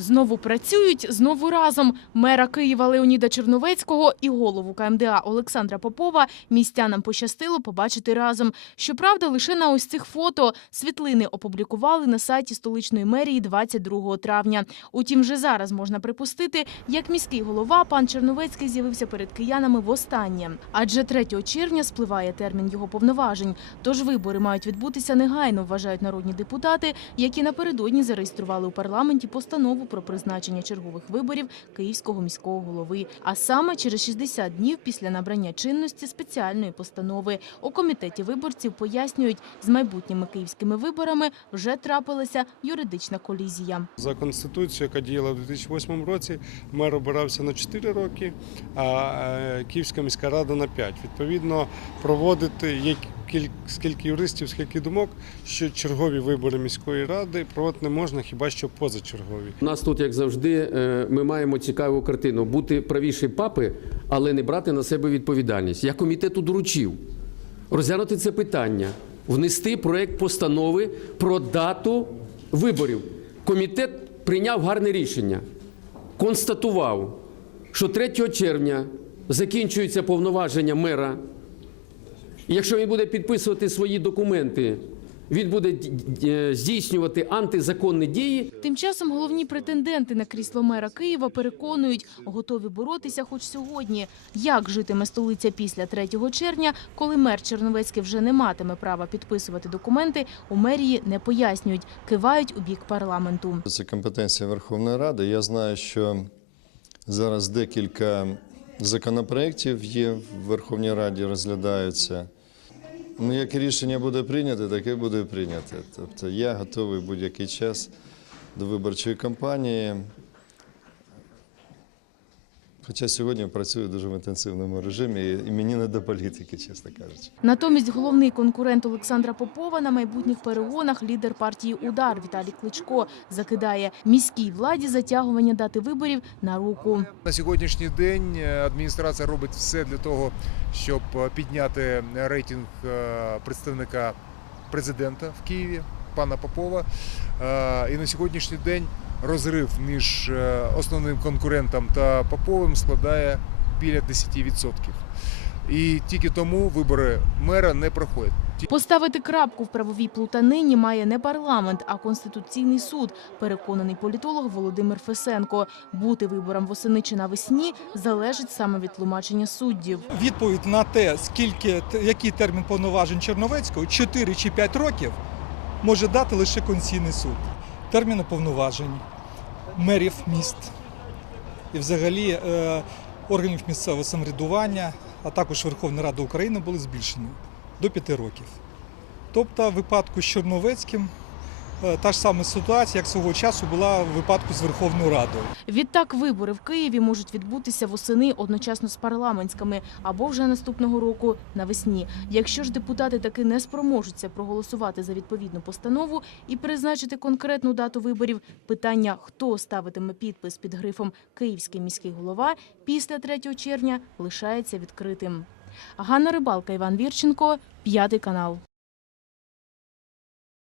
Знову працюють, знову разом. Мера Києва Леоніда Черновецького і голову КМДА Олександра Попова містянам пощастило побачити разом. Щоправда, лише на ось цих фото світлини опублікували на сайті столичної мерії 22 травня. Утім, вже зараз можна припустити, як міський голова пан Черновецький з'явився перед киянами востаннє. Адже 3 червня спливає термін його повноважень. Тож вибори мають відбутися негайно, вважають народні депутати, які напередодні зареєстрували у парламенті постанову про призначення чергових виборів київського міського голови. А саме через 60 днів після набрання чинності спеціальної постанови. У комітеті виборців пояснюють, з майбутніми київськими виборами вже трапилася юридична колізія. За конституцією, яка діяла в 2008 році, мер обирався на 4 роки, а е, Київська міська рада на 5. Відповідно, проводити скільки юристів, скільки думок, що чергові вибори міської ради проводити не можна, хіба що позачергові. У нас тут, як завжди, е, ми маємо цікаву картину бути правіші папи, але не брати на себе відповідальність. Я комітету доручив розглянути це питання, внести проект постанови про дату виборів. Комітет прийняв гарне рішення, констатував, що 3 червня закінчується повноваження мера. І якщо він буде підписувати свої документи, він буде е, здійснювати антизаконні дії. Тим часом головні претенденти на крісло мера Києва переконують, готові боротися хоч сьогодні. Як житиме столиця після 3 червня, коли мер Черновецький вже не матиме права підписувати документи, у мерії не пояснюють, кивають у бік парламенту. Це компетенція Верховної Ради. Я знаю, що зараз декілька законопроєктів є в Верховній Раді, розглядаються. Ну, яке рішення буде прийнято, таке буде прийнято. Тобто я готовий будь-який час до виборчої кампанії. Хоча сьогодні працюю дуже в інтенсивному режимі і мені не до політики, чесно кажучи. Натомість головний конкурент Олександра Попова на майбутніх перегонах лідер партії Удар Віталій Кличко закидає міській владі затягування дати виборів на руку. На сьогоднішній день е, адміністрація робить все для того, щоб е, підняти рейтинг е, представника президента в Києві, пана Попова. І на сьогоднішній день розрив між е, основним конкурентом та Поповим складає біля 10%. І тільки тому вибори мера не проходять. Поставити крапку в правовій плутанині має не парламент, а Конституційний суд, переконаний політолог Володимир Фесенко. Бути виборам восени чи навесні залежить саме від тлумачення суддів. Відповідь на те, скільки який термін повноважень Черновецького, 4 чи 5 років, може дати лише Конституційний суд. Терміни повноважень мерів міст і взагалі е, органів місцевого самоврядування, а також Верховної Ради України були збільшені до п'яти років. Тобто, в випадку з Черновецьким е, та ж сама ситуація, як свого часу була в випадку з Верховною Радою. Відтак вибори в Києві можуть відбутися восени одночасно з парламентськими або вже наступного року навесні. Якщо ж депутати таки не спроможуться проголосувати за відповідну постанову і призначити конкретну дату виборів, питання, хто ставитиме підпис під грифом Київський міський голова після 3 червня лишається відкритим. Ганна Рибалка, Іван Вірченко, п'ятий канал.